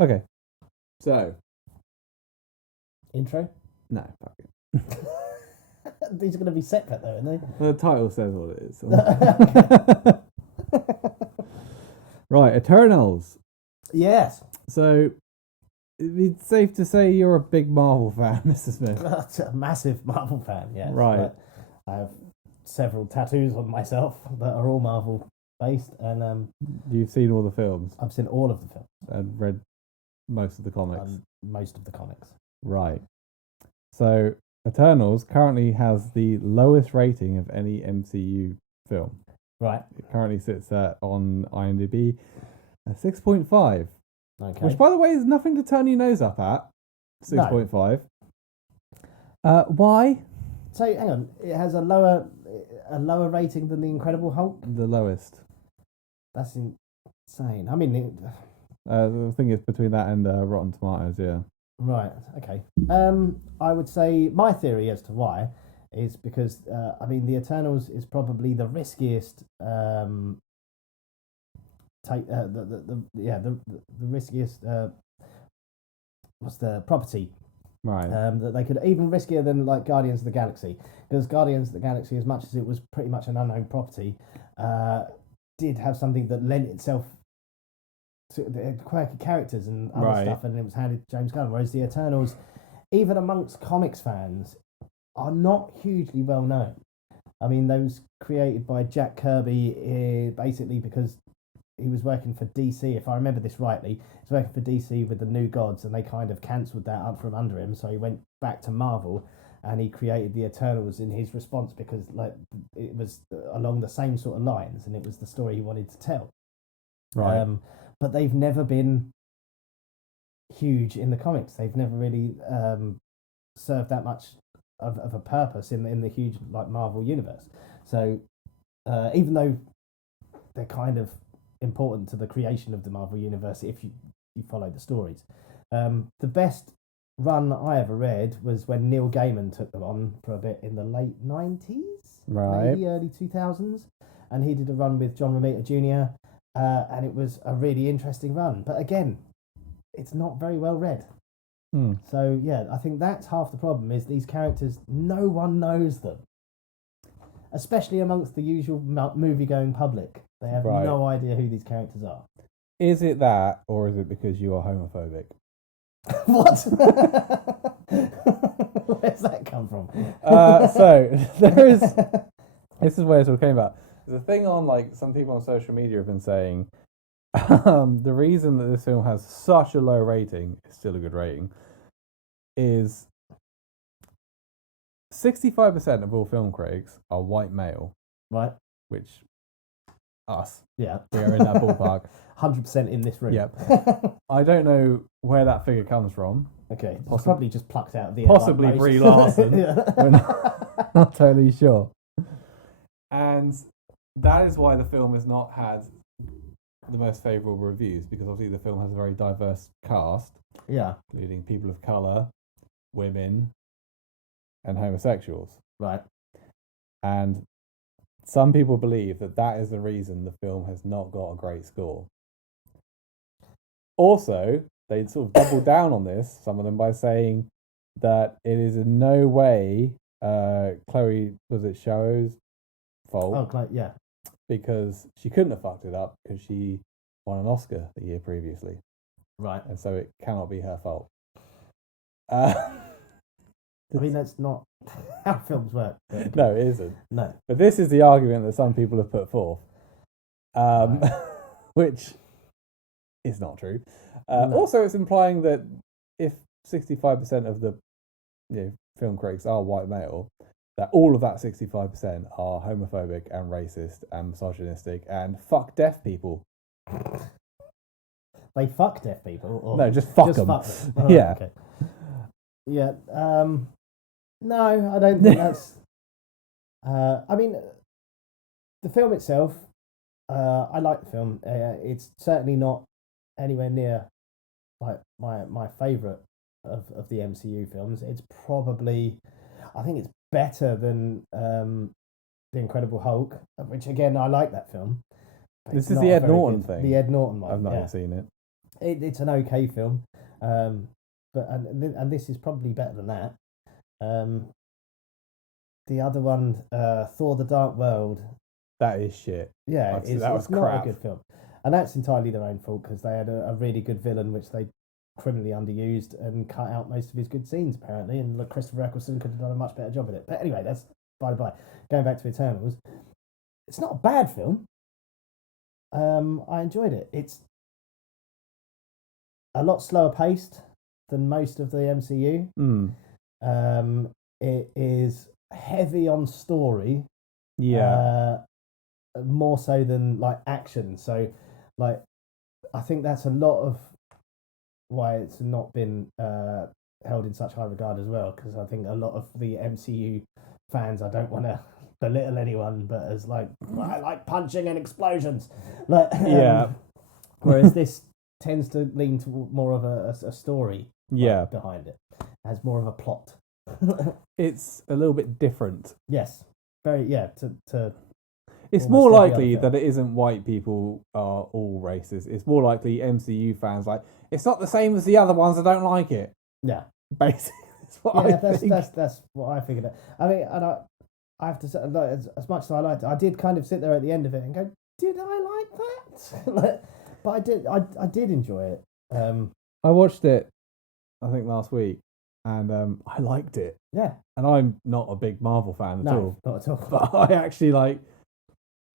Okay. So. Intro? No, fuck it. These are going to be separate though, aren't they? The title says what it is. Right, Eternals. Yes. So, it's safe to say you're a big Marvel fan, Mr. Smith. A massive Marvel fan, yes. Right. But I have several tattoos on myself that are all Marvel based, and You've seen all the films I've seen all of the films and read most of the comics. most of the comics. Right. So, Eternals currently has the lowest rating of any MCU film. Right. It currently sits on IMDb at 6.5. Okay. Which, by the way, is nothing to turn your nose up at. 6.5. No. Why? So hang on, it has a lower rating than the Incredible Hulk. The lowest. That's insane. I mean, The thing is between that and Rotten Tomatoes, yeah. Right. Okay. I would say my theory as to why is because I mean the Eternals is probably the riskiest the riskiest what's the property Right. that they could, even riskier than like Guardians of the Galaxy, because Guardians of the Galaxy, as much as it was pretty much an unknown property, did have something that lent itself to the quirky characters and other stuff, and it was handed to James Gunn. Whereas the Eternals, even amongst comics fans, are not hugely well known. I mean, those created by Jack Kirby, basically because he was working for DC, if I remember this rightly. He was working for DC with the New Gods, and they kind of cancelled that up from under him, so he went back to Marvel, and he created the Eternals in his response, because like it was along the same sort of lines, and it was the story he wanted to tell. Right. But they've never been huge in the comics. They've never really served that much of a purpose in the huge like Marvel universe. So even though they're kind of important to the creation of the Marvel universe, if you follow the stories, the best run I ever read was when Neil Gaiman took them on for a bit in the late 90s, maybe early 2000s, and he did a run with John Romita Jr., and it was a really interesting run. But again, it's not very well read. So yeah, I think that's half the problem, is these characters, no one knows them. Especially amongst the usual movie-going public. They have no idea who these characters are. Is it that, or is it because you are homophobic? What? Where's that come from? So, there is... This is where it sort of came about. There's a thing on, like, some people on social media have been saying the reason that this film has such a low rating, it's still a good rating, is 65% of all film critics are white male. Right. Which, us. Yeah. We are in that ballpark. 100% in this room. Yep. I don't know where that figure comes from. Okay. It's probably just plucked out of the air. Possibly like Brie Larson. We're not totally sure. And that is why the film has not had the most favourable reviews, because obviously the film has a very diverse cast. Yeah. Including people of colour, women, and homosexuals. Right. And some people believe that that is the reason the film has not got a great score. Also, they sort of double down on this, some of them, by saying that it is in no way Chloe, was it Zhao's fault? Oh, yeah. Because she couldn't have fucked it up because she won an Oscar the year previously. Right. And so it cannot be her fault. I mean, that's not how films work. No, it isn't. No. But this is the argument that some people have put forth, which is not true. No. Also, it's implying that if 65% of the film critics are white male, that all of that 65% are homophobic and racist and misogynistic and fuck deaf people. They fuck deaf people? Or no, just fuck them. Fuck them. Oh, yeah. Okay. Yeah. No, I don't think that's... I mean, the film itself, I like the film. It's certainly not anywhere near like my favourite of the MCU films. It's probably... I think it's better than The Incredible Hulk, which again, I like that film. This is the Ed Norton thing. The Ed Norton one. I've not seen it. It's an okay film, but and this is probably better than that. Um, the other one, Thor: The Dark World, That is shit. yeah, That was it's not crap. a good film, and that's entirely their own fault because they had a really good villain which they criminally underused and cut out most of his good scenes apparently, and look, Christopher Eccleston could have done a much better job of it. But anyway, that's by the by. Going back to Eternals, it's not a bad film. I enjoyed it. It's a lot slower paced than most of the MCU. Mm. It is heavy on story, Yeah. more so than like action. So, like, I think that's a lot of why it's not been held in such high regard as well. Because I think a lot of the MCU fans, I don't want to belittle anyone, but as like, I like punching and explosions, like Yeah. whereas this tends to lean to more of a story, Yeah. behind it, has more of a plot. It's a little bit different. Yes, very to It's almost more every likely other film. that it isn't white people are all racist. It's more likely MCU fans like it's not the same as the other ones. I don't like it. Yeah, Basically, that's what I yeah, think. that's what I figured. I mean, and I have to say, like, as much as I liked it, I did kind of sit there at the end of it and go, "Did I like that?" Like, but I did enjoy it. I watched it, I think last week, and I liked it. Yeah, And I'm not a big Marvel fan at all, not at all. but I actually like.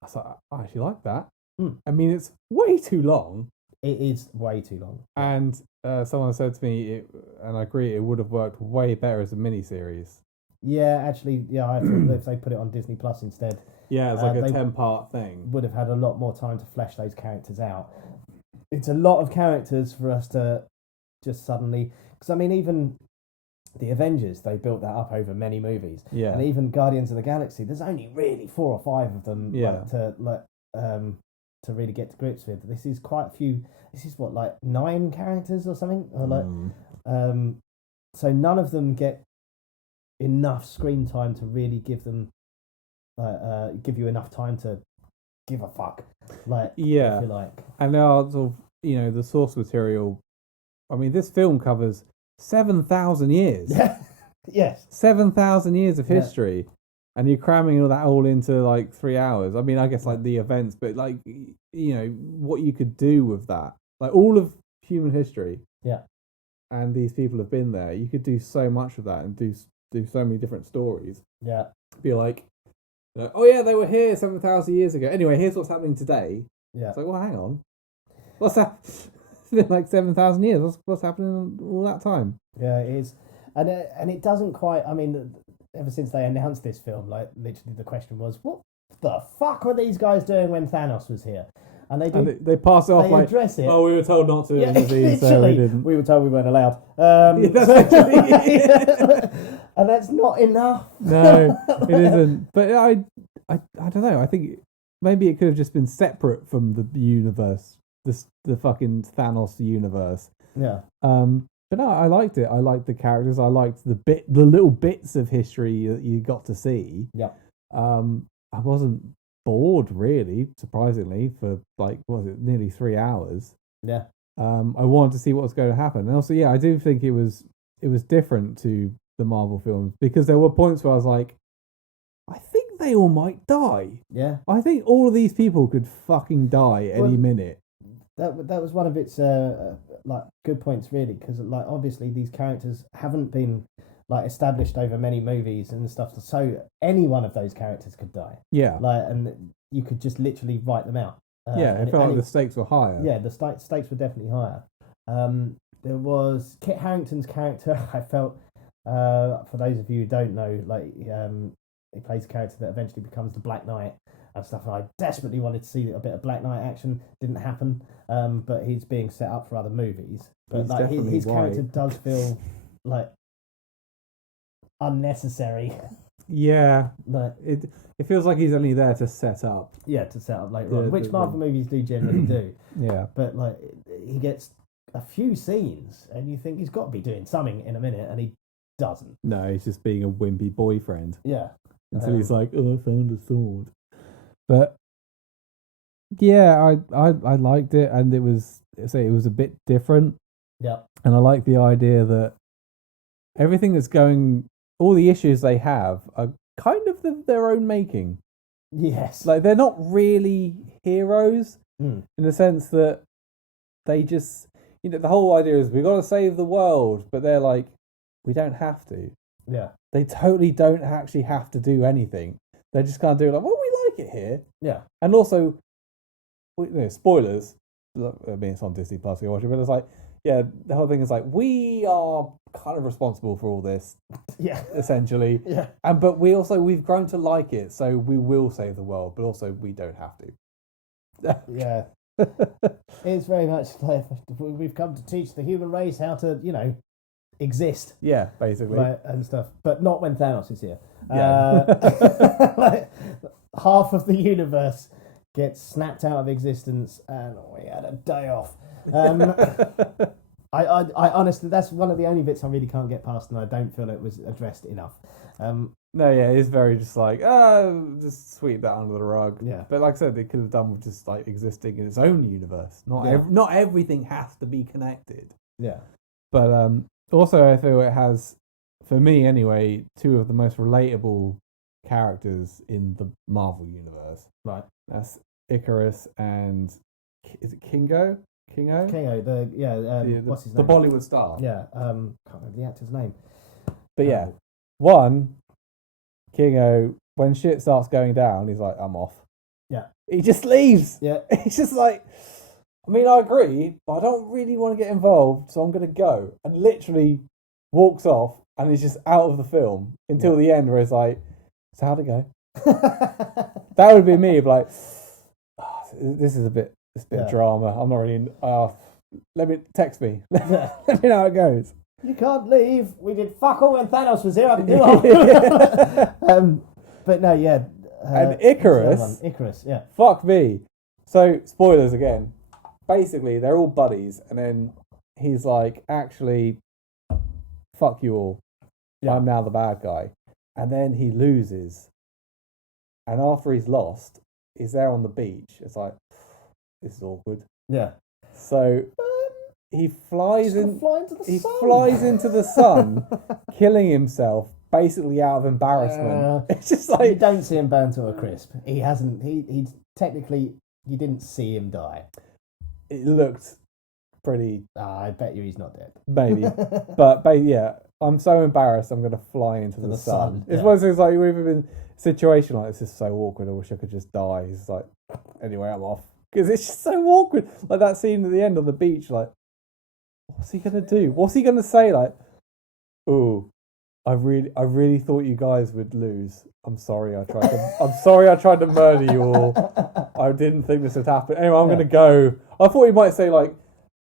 I thought I actually like that. Mm. I mean, it's way too long. It is way too long. And someone said to me, and I agree, it would have worked way better as a miniseries. Yeah, actually, yeah. I thought if they put it on Disney Plus instead, Yeah, it's like a they 10-part thing. would have had a lot more time to flesh those characters out. It's a lot of characters for us to just suddenly, because I mean, even the Avengers, they built that up over many movies, Yeah. and even Guardians of the Galaxy, there's only really 4 or 5 of them, Yeah. to really get to grips with. This is quite a few. This is what, like 9 characters or something, or like so none of them get enough screen time to really give them give you enough time to give a fuck, like, Yeah. if you like. And now sort of, the source material. I mean, this film covers 7,000 years. Yes. 7,000 years of Yeah. history. And you're cramming all that all into like 3 hours. I mean, I guess like the events, but like, what you could do with that. Like all of human history. Yeah. And these people have been there. You could do so much with that and do so many different stories. Yeah. Be like, oh yeah, they were here 7,000 years ago. Anyway, here's what's happening today. Yeah. It's like, well, hang on. What's that? It's been like 7,000 years. What's happening all that time? Yeah, it is. And it doesn't quite, I mean, ever since they announced this film, like, literally the question was, what the fuck were these guys doing when Thanos was here? And they do. And they pass it off like, address it. oh, we were told not to. Yeah, literally, so we didn't. we were told we weren't allowed. And that's not enough. No, it isn't. But I don't know. I think maybe it could have just been separate from the universe, the fucking Thanos universe. Yeah. But no, I liked it. I liked the characters. I liked the little bits of history that you got to see. Yeah. I wasn't bored really, surprisingly, for like, what was it, nearly 3 hours. Yeah. I wanted to see what was going to happen, and also, yeah, I do think it was different to the Marvel films because there were points where I was like, I think they all might die. Yeah. I think all of these people could fucking die any minute. That was one of its like good points, really, because like obviously these characters haven't been like established over many movies and stuff, so any one of those characters could die. Yeah. Like, and you could just literally write them out. Yeah, it felt like the stakes were higher. Yeah, the stakes were definitely higher. There was Kit Harington's character. I felt, for those of you who don't know, like he plays a character that eventually becomes the Black Knight and stuff. And I desperately wanted to see a bit of Black Knight action. Didn't happen. But he's being set up for other movies. But He's like definitely his character white. does feel like unnecessary. Yeah, Like, it feels like he's only there to set up. yeah, to set up later on, which Marvel movies do generally do. Yeah. But like he gets a few scenes, and you think he's got to be doing something in a minute, and he doesn't. No, he's just being a wimpy boyfriend Yeah. until he's like, oh, I found a sword. But Yeah, I liked it, and it was a bit different, Yeah. and I like the idea that everything that's going, all the issues they have are kind of their own making. Yes. Like they're not really heroes Mm. in the sense that they just, the whole idea is we got to save the world, but they're like, we don't have to. Yeah. They totally don't actually have to do anything. They just kind of do like, well, we like it here. Yeah. And also, spoilers. I mean, it's on Disney Plus. You watch it, but it's like, yeah, the whole thing is like, we are kind of responsible for all this. Yeah. Essentially. Yeah. But we've grown to like it, so we will save the world, but also we don't have to. Yeah. It's very much like we've come to teach the human race how to, exist. Yeah, basically. Right, and stuff. But not when Thanos is here. Yeah. Like, half of the universe gets snapped out of existence and we had a day off. I honestly, that's one of the only bits I really can't get past, and I don't feel it was addressed enough. No, yeah, it's very just like, just sweep that under the rug. Yeah. But like I said, they could have done with just like existing in its own universe. Not everything has to be connected. Yeah. But also, I feel it has, for me anyway, two of the most relatable characters in the Marvel universe. Right. That's Icarus and is it Kingo? Kingo, what's his the name? Bollywood star. Yeah, can't remember the actor's name. But yeah, one, Kingo, when shit starts going down, he's like, I'm off. Yeah. He just leaves. Yeah. He's just like, I mean, I agree, but I don't really want to get involved, so I'm going to go. And literally walks off and is just out of the film until the end where it's like, so how'd it go? That would be me, like, this is a bit of drama. I'm not really, let me, text me. Let me know how it goes. You can't leave. We did fuck all when Thanos was here. I can do all. But no, yeah. And Icarus, yeah. Fuck me. So, spoilers again. Basically, they're all buddies, and then he's like, actually, fuck you all. Yeah. I'm now the bad guy. And then he loses. And after he's lost, he's there on the beach. It's like, this is awkward. Yeah. So he flies flies into the sun, killing himself basically out of embarrassment. It's just like, you don't see him burn to a crisp. He hasn't. He technically, you didn't see him die. It looked pretty. I bet you he's not dead. Maybe, but yeah, I'm so embarrassed. I'm going to fly into the sun. It's one of those like, we've been in a situation like this is so awkward. I wish I could just die. It's like, anyway, I'm off because it's just so awkward. Like that scene at the end on the beach. Like, what's he going to do? What's he going to say? Like, ooh, I really thought you guys would lose. I'm sorry. I tried to murder you all. I didn't think this would happen. Anyway, I'm going to go. I thought he might say like,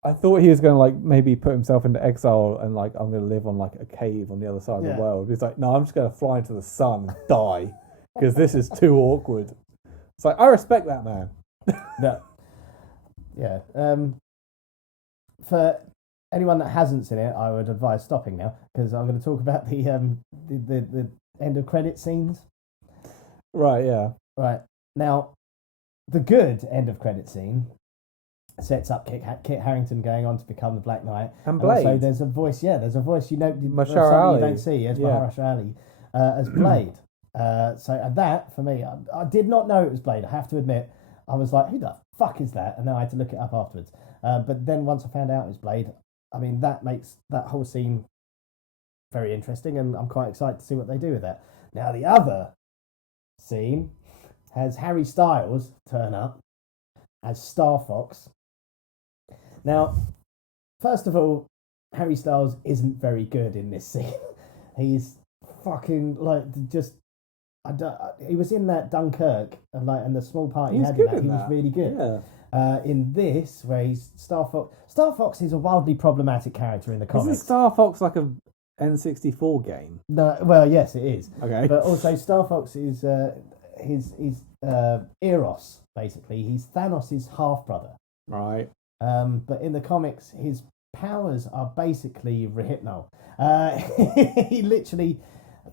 I thought he was going to like maybe put himself into exile and like, I'm going to live on like a cave on the other side of the world. He's like, no, I'm just going to fly into the sun and die because this is too awkward. It's like, I respect that man. Yeah. For anyone that hasn't seen it, I would advise stopping now because I'm going to talk about the end of credit scenes. Right. Yeah. Right. Now, the good end of credit scene sets up Kit Harington going on to become the Black Knight. And Blade. Also, there's a voice, Mahershala Ali. You don't see as Mahershala Ali as Blade. So that, for me, I did not know it was Blade, I have to admit. I was like, who the fuck is that? And then I had to look it up afterwards. But then once I found out it was Blade, I mean, that makes that whole scene very interesting, and I'm quite excited to see what they do with that. Now, the other scene has Harry Styles turn up as Star Fox. Now, first of all, Harry Styles isn't very good in this scene. He's fucking like just. He was in that Dunkirk and the small part he had in that. He was really good. Yeah. In this, where he's Star Fox. Star Fox is a wildly problematic character in the comics. Isn't Star Fox like a N64 game? No, well, yes, it is. Okay. But also, Star Fox is his Eros, basically. He's Thanos' half brother. Right. But in the comics, his powers are basically Rehypnol. He literally,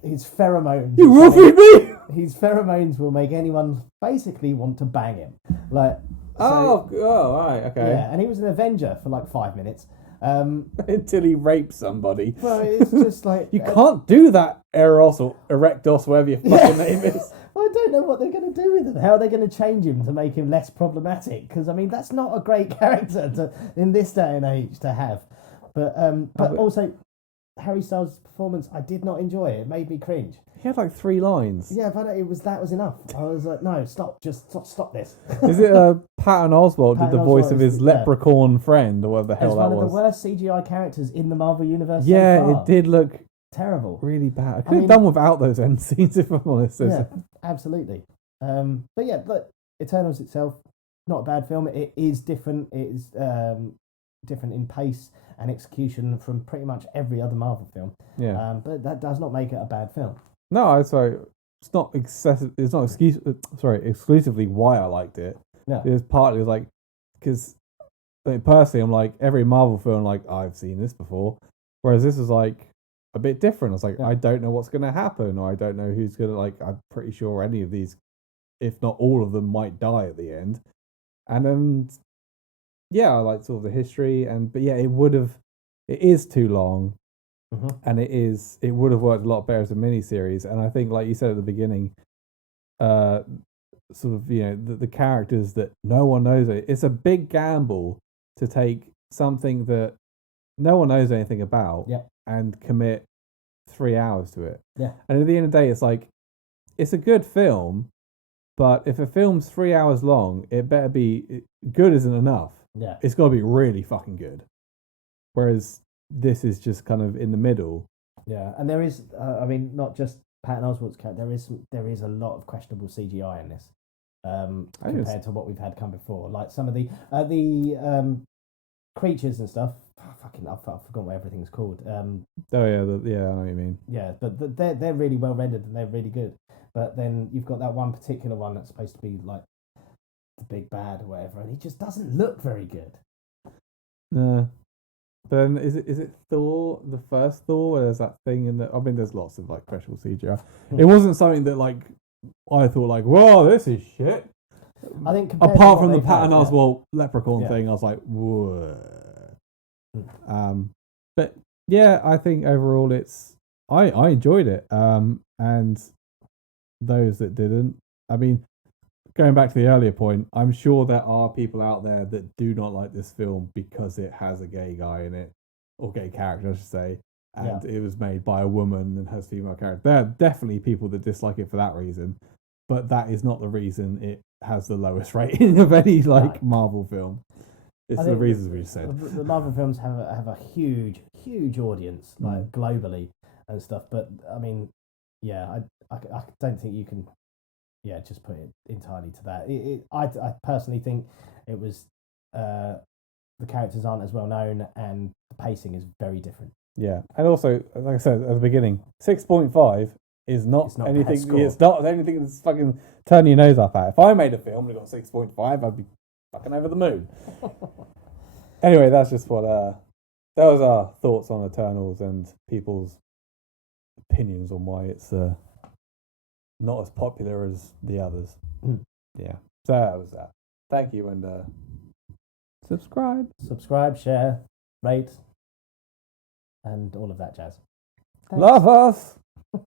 his pheromones. You roofied me! his pheromones will make anyone basically want to bang him. Like, right, okay. Yeah, and he was an Avenger for like 5 minutes. Until he rapes somebody. Well, it's just like you can't do that, Eros or Erectos, whatever your fucking name is. I don't know what they're going to do with him. How are they going to change him to make him less problematic? Because I mean, that's not a great character in this day and age to have. But also, Harry Styles' performance, I did not enjoy it. It made me cringe. He had like 3 lines. Yeah, but that was enough. I was like, no, stop this. Is it Patton Oswalt did the voice of his leprechaun friend or whatever the hell that was? It's one of the worst CGI characters in the Marvel universe. Yeah, so far. it did look terrible, really bad. I could have done without those end scenes if I'm honest. Yeah, absolutely. But yeah, look, Eternals itself, not a bad film. It is different. It is different in pace and execution from pretty much every other Marvel film. Yeah. But that does not make it a bad film. No, sorry, it's not excessive. It's not exclusively why I liked it. No. It was partly like because personally, I'm like every Marvel film, like I've seen this before, whereas this is like a bit different. It's like I don't know what's going to happen, or I don't know who's going to like. I'm pretty sure any of these, if not all of them, might die at the end. And then, yeah, I like sort of the history, but yeah, it is too long. Mm-hmm. And it would have worked a lot better as a miniseries. And I think, like you said at the beginning, sort of, the characters that no one knows, it's a big gamble to take something that no one knows anything about and commit 3 hours to it. Yeah. And at the end of the day, it's like, it's a good film, but if a film's 3 hours long, it better be good isn't enough. Yeah. It's got to be really fucking good. Whereas this is just kind of in the middle. Yeah, and there is, not just Patton Oswalt's character. There is a lot of questionable CGI in this, compared to what we've had come before. Like some of the creatures and stuff. I've forgotten what everything's called. I know what you mean. Yeah, but they're really well rendered and they're really good. But then you've got that one particular one that's supposed to be like the big bad or whatever, and he just doesn't look very good. No. But then is it Thor, the first Thor, where there's that thing in the... I mean, there's lots of, like, questionable CGI. It wasn't something that, like, I thought, like, whoa, this is shit. I think apart from the Patton Oswalt leprechaun thing, I was like, whoa. But, yeah, I think overall I enjoyed it. And those that didn't, I mean, going back to the earlier point, I'm sure there are people out there that do not like this film because it has a gay guy in it, or gay character, I should say, and it was made by a woman and has female character. There are definitely people that dislike it for that reason, but that is not the reason it has the lowest rating of any Marvel film. It's the reasons we said. The Marvel films have a huge audience, like globally and stuff. But I mean, I don't think you can. Yeah, just put it entirely to that. I personally think it was the characters aren't as well known and the pacing is very different. Yeah, and also, like I said at the beginning, 6.5 is not anything. It's not anything that's fucking turn your nose up at. If I made a film and it got 6.5, I'd be fucking over the moon. Anyway, that's just what that was our thoughts on Eternals and people's opinions on why it's not as popular as the others. Yeah. So that was that. Thank you, and subscribe, share, rate, and all of that jazz. Thanks. Love us.